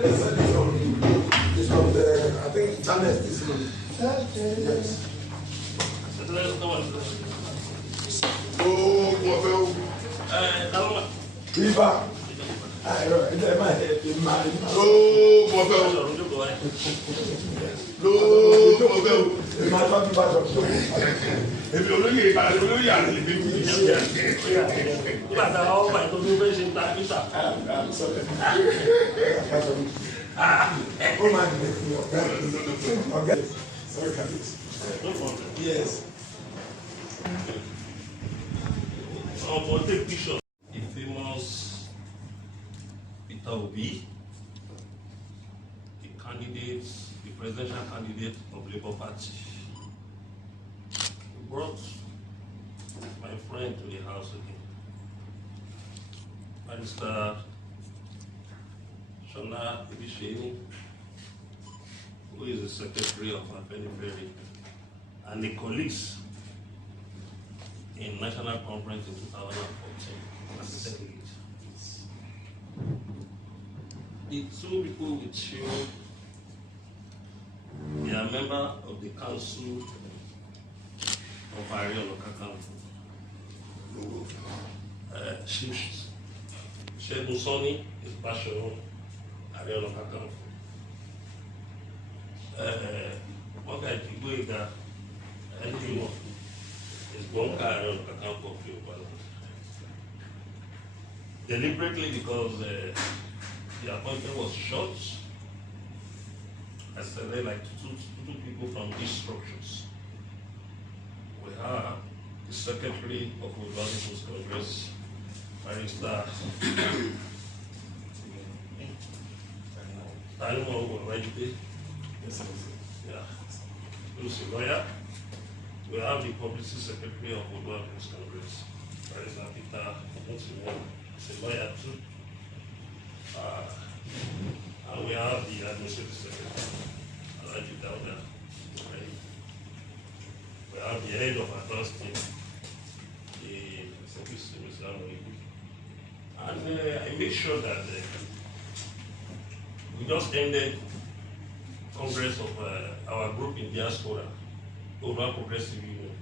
It's from the, I think, channel this month. Yes. Oh, Viva. Oh, yes. For take picture. The famous Peter Obi, the presidential candidate of Labour Party, he brought my friend to the house again, Barrister who is the secretary of Aare, and the colleagues in National Conference in 2014 as a delegate. The two people with you, they are members of the Council of Aare Shegun Soni is Basharon Aare. One guy anyone is Bonka Aare deliberately because the appointment was short. I selected like two people from these structures. We have the Secretary of the People's Congress, Barrister who's a lawyer. We have the Publicity Secretary of the People's Congress, Barrister Peter Obi, is a lawyer too. And we have the Administrative Secretary, we have the head of our team, the Secretary, and I make sure that we just ended Congress of our group in diaspora, Global Progressive Union,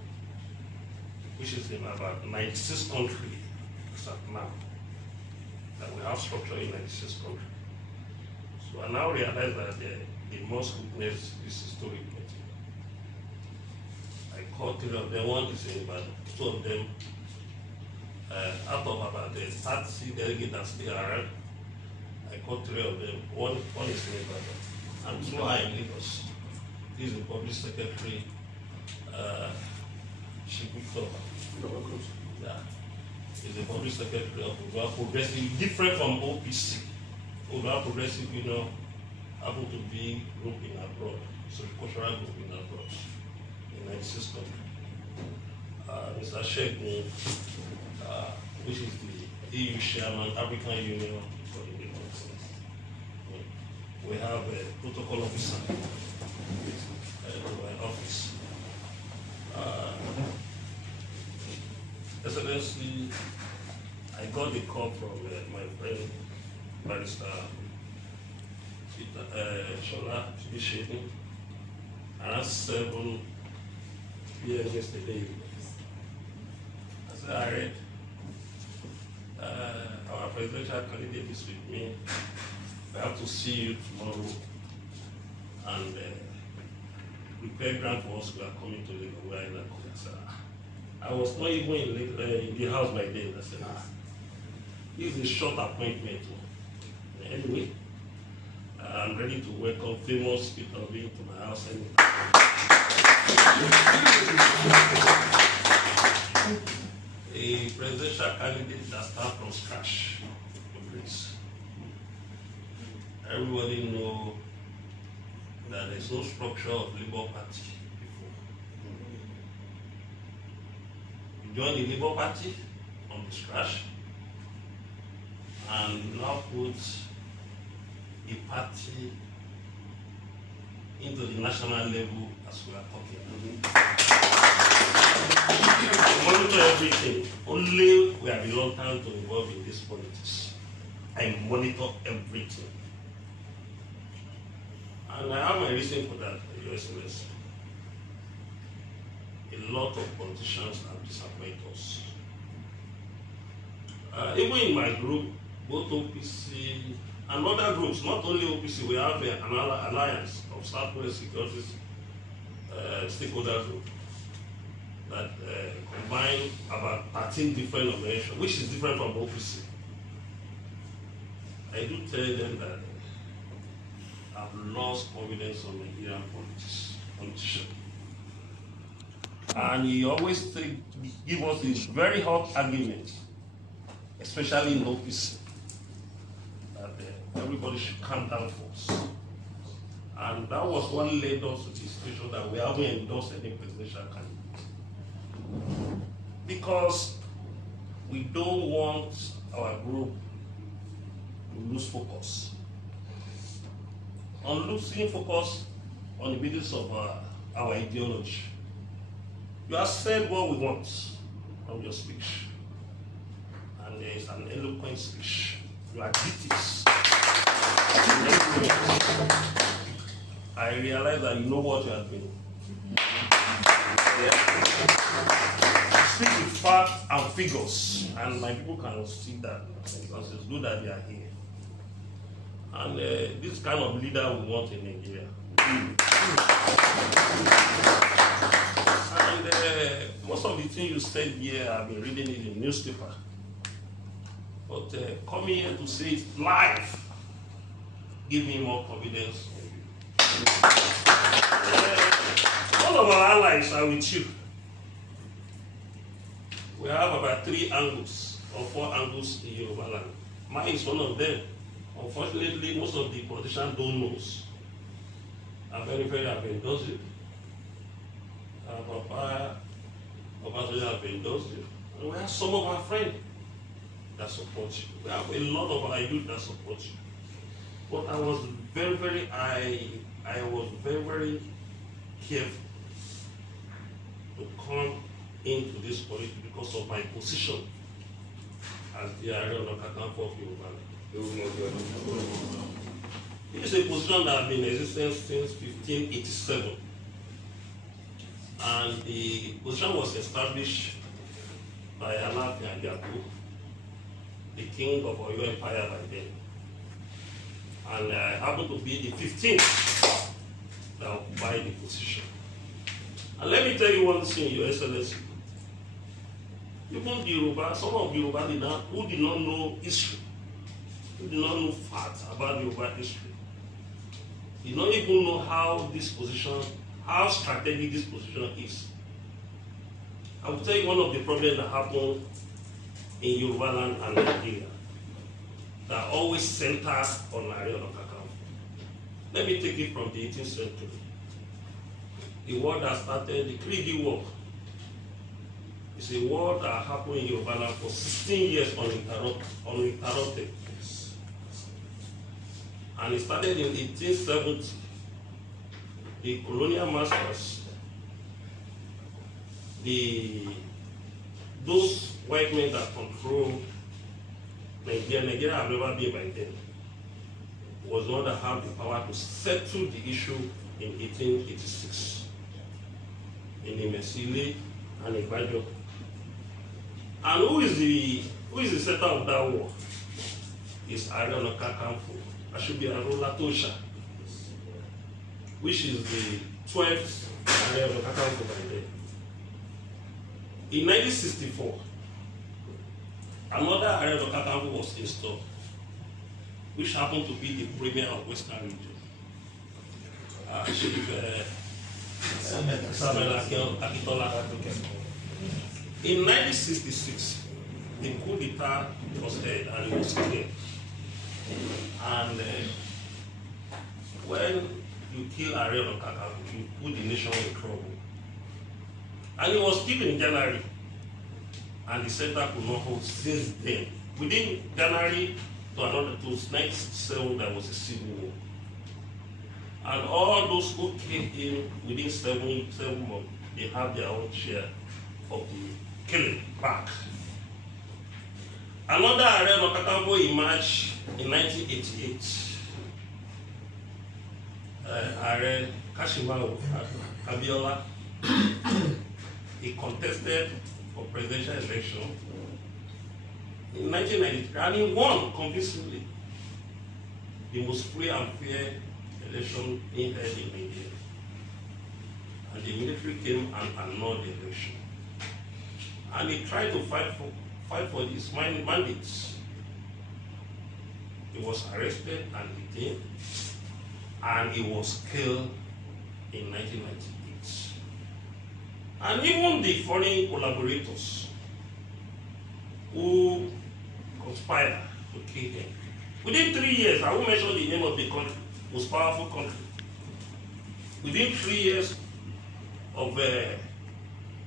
which is in about 96 countries as of now. That we have structure in 96 countries. So I now realize that they must witness this historic meeting. I called 3 of them. One is in Ibadan. 2 of them, out of about the 30 delegates that still around, I called 3 of them. One is in Ibadan, and 2 are in Lagos. This is the Public Secretary, yeah. Is the Public Secretary of Global Progressive, different from OPC. Global Progressive, happen to be group in abroad, so the cultural group in abroad, in 96 countries. Mr. Shegun, which is the EU chairman, African Union for the Democracy. We have a protocol officer to my office. Excellency, I got the call from my friend, Barrister Shola Shading, around 7 p.m. yesterday. I said, Aare, our presidential candidate is with me. I have to see you tomorrow and prepare grant for us. We are coming to the island. I was not even in the house by then. I said, this is a short appointment. Anyway, I'm ready to welcome famous Peter Obi to my house. A presidential candidate that starts from scratch. Everybody knows that there's no structure of Labour Party before. You join the Labour Party from the scratch, and you now put the party into the national level as we are talking. To monitor everything. Only we are reluctant to involve in this politics. I monitor everything. And I have my reason for that, Your Excellency. A lot of politicians have disappointed us. Even in my group, both OPC and other groups, not only OPC, we have an alliance of Southwest Securities stakeholder group that combine about 13 different organizations, which is different from OPC. I do tell them that I've lost confidence on Nigerian politicians. And he always give us this very hot argument, especially in OPC, that everybody should calm down first. And that was what led us to the situation that we haven't endorsed any presidential candidate. Because we don't want our group to lose focus. On losing focus on the basis of our ideology. You have said what we want from your speech. And there is an eloquent speech. You are critics. I realize that you know what you are doing. Speak with facts and figures, and my people can see that because it's good that they are here. And this kind of leader we want in Nigeria. And most of the things you said here, I've been reading it in the newspaper. But coming here to say it live, give me more confidence in you. All of our allies are with you. We have about 3 angles or 4 angles in Yoruba land. Mine is one of them. Unfortunately, most of the politicians don't know. I'm very, very happy endorsed it. Papa have endorsed it. And we have some of our friends that support you. We have a lot of our youth that support you. But I was very, very careful to come into this politics because of my position as the Aare of Yoruba. It is a position that has been in existence since 1587. And the position was established by Aare Ajaku, the king of Oyo Empire by then. And I happened to be the 15th that occupied the position. And let me tell you one thing, Your Excellency. Even the Yoruba, some of the Yoruba who did not know history, who did not know facts about Yoruba history, did not even know how this position, how strategic this position is. I will tell you one of the problems that happened in Yoruba land and Nigeria that always center on Aare Ona Kakanfo. Let me take it from the 18th century. The war that started, the Krigi War, is a war that happened in Yoruba land for 16 years uninterrupted. And it started in 1870. The colonial masters, those white men that control Nigeria have never been by then, was not that have the power to settle the issue in 1886 in Imesile and Ibadan. And who is the center of that war? Is Aare Ona Kakanfo, Ashobi Arola Tosha, which is the 12th Aare Ona Kakanfo by then. In 1964, another Aare Ona Kakanfo was installed, which happened to be the premier of Western region. In 1966, the coup d'etat was held and it was clear. And when you kill Aare Ona Kakanfo, you put the nation in trouble. And it was killed in January, and the center could not hold since then. Within January to 1967, there was a civil war. And all those who came in within seven months, they have their own share of the killing back. Another Aare Ona Kakanfo emerged in 1988. Aare Kashimawo Abiola, he contested for presidential election in 1993 and he won convincingly. The most free and fair election he had in Nigeria. And the military came and annulled the election. And he tried to fight for his mandates. He was arrested and detained, and he was killed in 1998. And even the foreign collaborators who conspired to kill him, within 3 years, I won't mention the name of the country, most powerful country, within 3 years of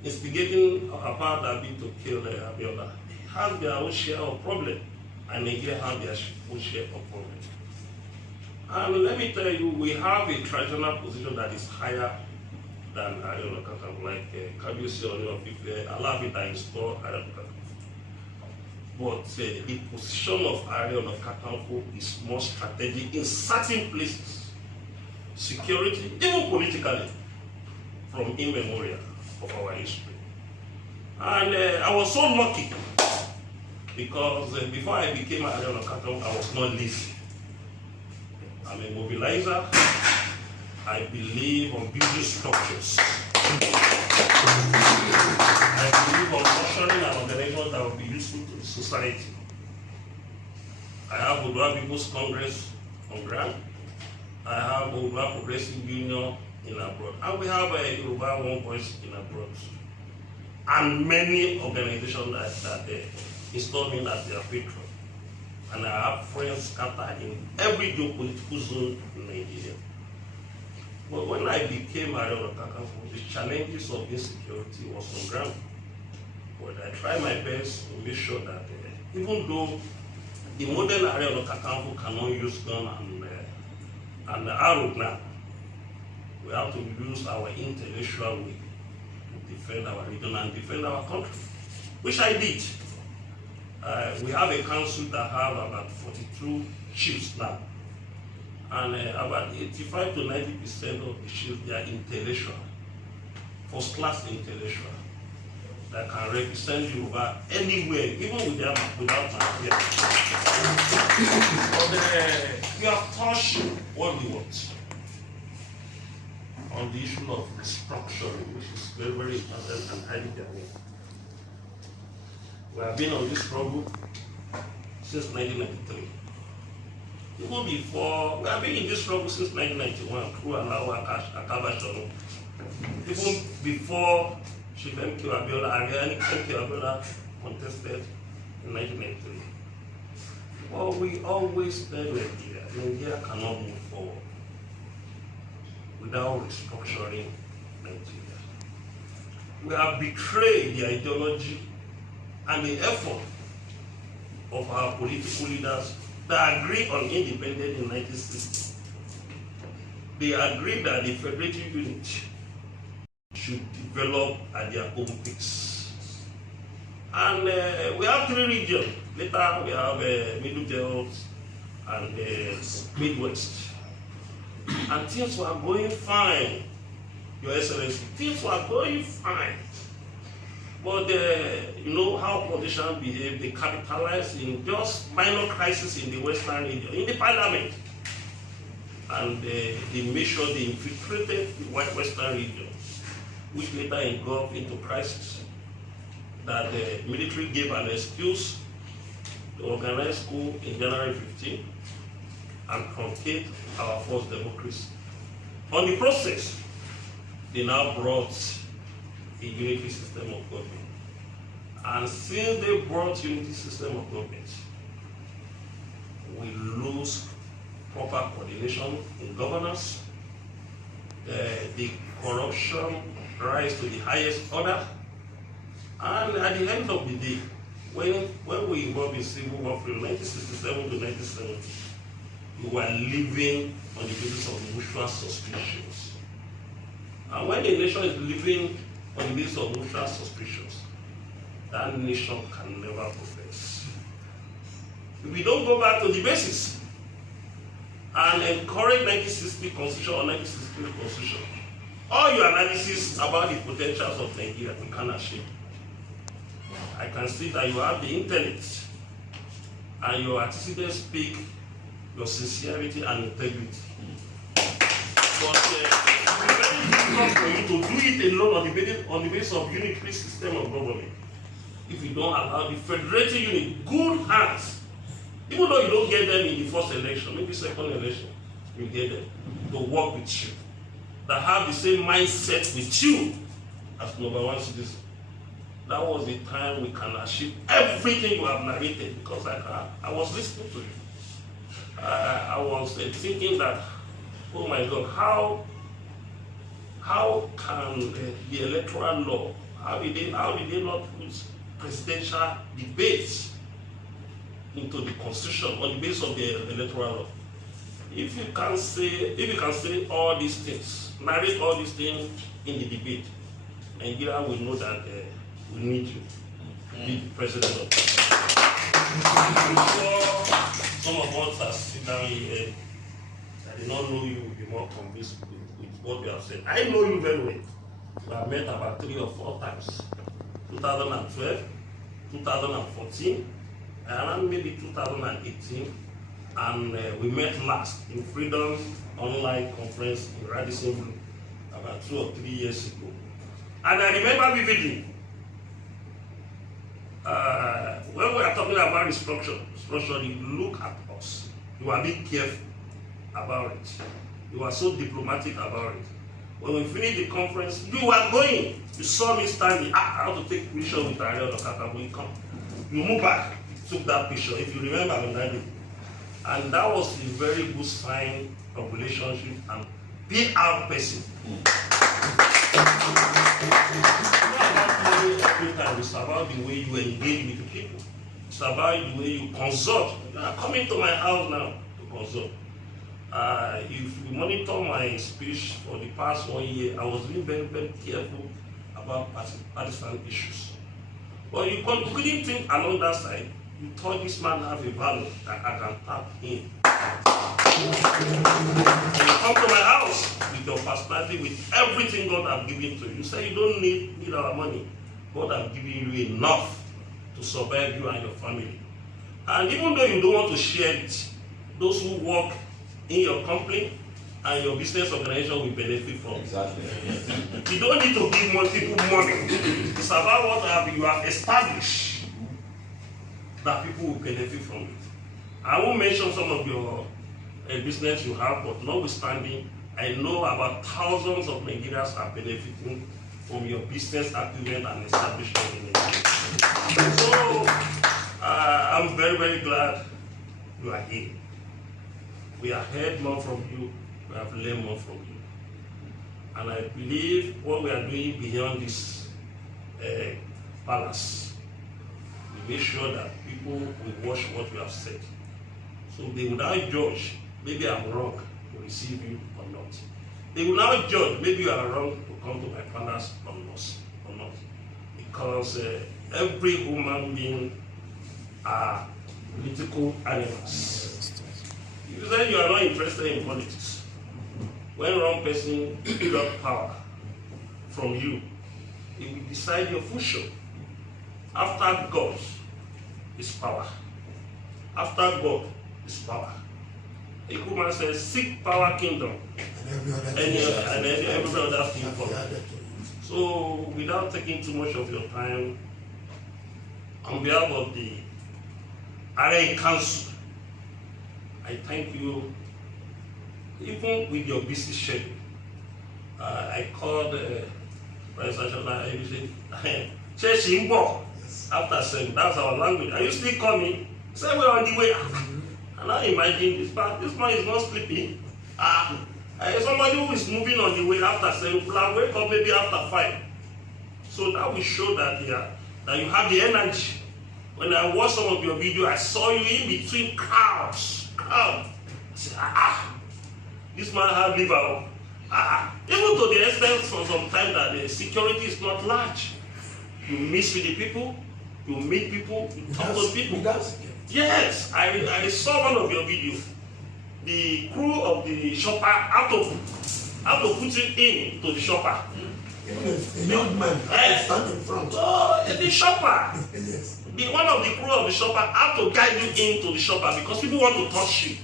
instigating Apart Abi to kill Abiola, have their own share of problem, and Nigeria have their own share of problem. And let me tell you, we have a traditional position that is higher than Aare like Kabiyesi Ooni of Ife, Alafita in store, but the position of Aare is more strategic in certain places, security, even politically, from immemorial of our history. And I was so lucky because before I became Aare I was not lazy. I'm a mobilizer. I believe on building structures. I believe on nurturing an organization that will be useful to the society. I have Odua People's Congress on ground. I have Odua Progressive Union in abroad. And we have a Yoruba One Voice in abroad. And many organizations that install me as their patron. And I have friends scattered in every geopolitical zone in Nigeria. But when I became Aare, the challenges of insecurity was on ground. But I tried my best to make sure that even though the modern Aare cannot use gun and arrow now, we have to use our intellectual way to defend our region and defend our country, which I did. We have a council that have about 42 chiefs now. And about 85 to 90% of the chiefs, they are intellectual, first-class intellectual, that can represent Yoruba anywhere, even without material. But we have touched what we want on the issue of restructuring, which is very, very important and highly dynamic. We have been on this struggle since 1993. Even before, we have been in this struggle since 1991 through Alawa Akabashonu. Even before Chief M.K. Abiola, Aare M.K. Abiola contested in 1993. Well, we always said Nigeria cannot move forward without restructuring Nigeria. We have betrayed the ideology and the effort of our political leaders that agreed on independence in 1960. They agreed that the federative unit should develop at their own pace. And we have 3 regions. Later we have Middle Belt and Midwest. And things were going fine, Your Excellency. Things were going fine. But you know how politicians behave, they capitalize in just minor crises in the Western region, in the parliament. And they made sure they infiltrated the Western region, which later engulfed into crisis. That the military gave an excuse to organize school in January 15 and truncate our first democracy. On the process, they now brought a unity system of government. And since they brought unity system of government, we lose proper coordination in governance, the corruption rise to the highest order, and at the end of the day, when we involved in civil war from 1967 to 1970, we were living on the basis of mutual suspicions. And when a nation is living on the basis of mutual suspicions, that nation can never progress. If we don't go back to the basis and encourage 1960 Constitution or 1963 Constitution, all your analysis about the potentials of Nigeria, we can achieve. I can see that you have the intellect and your antecedents speak your sincerity and integrity. But it's very difficult for you to do it alone on the basis of unitary system of government. If you don't allow the federative unit, good hands, even though you don't get them in the first election, maybe second election, you get them to work with you, that have the same mindset with you as number one citizen. That was the time we can achieve everything you have narrated, because I was listening to you. I was thinking that, oh my God, how can the electoral law, how did they not put presidential debates into the constitution on the basis of the electoral law? If you can say all these things, narrate all these things in the debate, Nigeria will know that we need you to be the president of the I'm sure some of us are sitting down here, I did not know you will be more convinced with what you have said. I know you very well. We have met about 3 or 4 times. 2012, 2014, and maybe 2018, and we met last in Freedom Online Conference in Radisson Blue about 2 or 3 years ago. And I remember vividly, when we are talking about restructuring, you look at us. You are being careful about it. You are so diplomatic about it. When we finished the conference, you were going. You saw me standing. How to take picture with Aare on you come. You move back, took that picture, if you remember on that day. And that was a very good sign of relationship and PR person. Every time it's about the way you engage with the people. It's about the way you consult. You are coming to my house now to consult. If you monitor my speech for the past 1 year, I was being very, very careful about partisan issues. But you couldn't think along that side. You thought this man have a value that I can tap in. And you come to my house with your personality, with everything God has given to you. You say you don't need our money. God has given you enough to survive you and your family. And even though you don't want to share it, those who work in your company and your business organization will benefit from it. Exactly. You don't need to give more people money. It's about what you have established that people will benefit from it. I won't mention some of your business you have, but notwithstanding, I know about thousands of Nigerians are benefiting from your business acumen and establishment in Nigeria. So I'm very, very glad you are here. We have heard more from you, we have learned more from you. And I believe what we are doing beyond this palace, we make sure that people will watch what you have said. So they will now judge, maybe I'm wrong to receive you or not. They will now judge, maybe you are wrong to come to my palace or not. Because every human being are political animals. You say you are not interested in politics. When wrong person build up power from you, it will decide your future. After God is power. After God is power. A good man says, seek power, kingdom, and every other thing follows. So, without taking too much of your time, on behalf of the Aare Council, I thank you. Even with your busy schedule, I called President Shona, after 7, that's our language. Are you still coming? Say we're on the way. And I imagine this man is not sleeping. Somebody who is moving on the way after 7 o'clock, wake up maybe after 5. So that will show that you have the energy. When I watched some of your video, I saw you in between crowds. I said, this man has liver. Even to the extent for some time that the security is not large. You mix with the people, you meet people, you talk to people. Yes, I saw one of your videos. the crew of the shopper have to put him in to the shopper. Even a young man stand in front. So the shopper, Yes. one of the crew of the shopper have to guide you into the shopper because people want to touch you.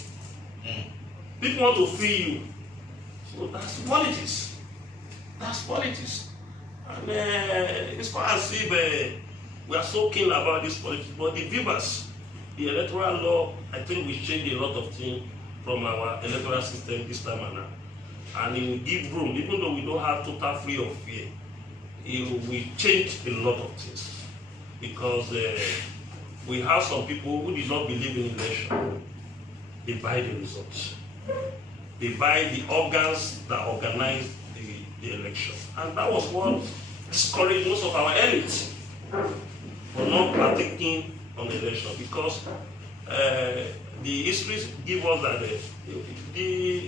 People want to feel you. So that's politics. That's politics. And it's quite as if we are so keen about this politics. But the viewers, the electoral law, I think we changed a lot of things from our electoral system this time and now. And it will give room, even though we don't have total free of fear, it will change a lot of things. Because we have some people who did not believe in election. They buy the results. They buy the organs that organize the election. And that was what discouraged most of our elites from not partaking on the election. Because the histories give us that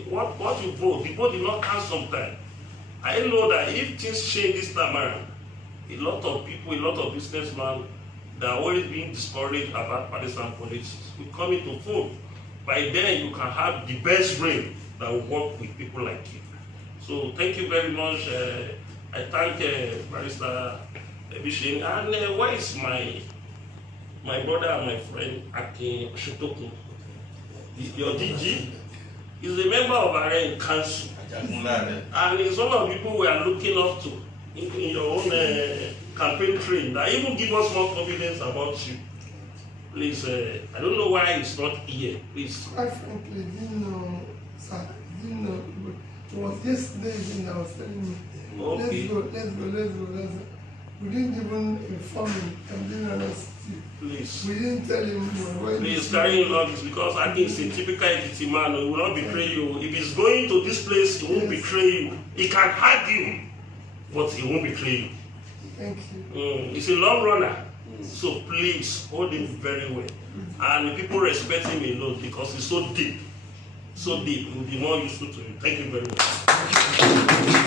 what you vote, the vote did not count sometime. I know that if things change this time around, a lot of people, a lot of businessmen that are always being discouraged about partisan politics will come into fold. By then, you can have the best brain that will work with people like you. So thank you very much. I thank Barrister Bishin. And where is my brother and my friend Akin Shutoku? Your DG is a member of Aare Council. And he's one of the people we are looking up to in your own campaign train that even give us more confidence about you. Please, I don't know why he's not here. Please. Quite frankly, didn't know, sir. Didn't know. It was yesterday when I was telling me, Okay. let's go. We didn't even inform him. I'm being honest with you. Please. We didn't tell him when. Please carry on all this because I think it's a typical Ekiti man. He will not betray you. If he's going to this place, he won't betray you. He can hurt you, but he won't betray you. Thank you. He's a long runner. So please hold him very well. And people respect him a lot because he's so deep. So deep. He will be more useful to you. Thank you very much.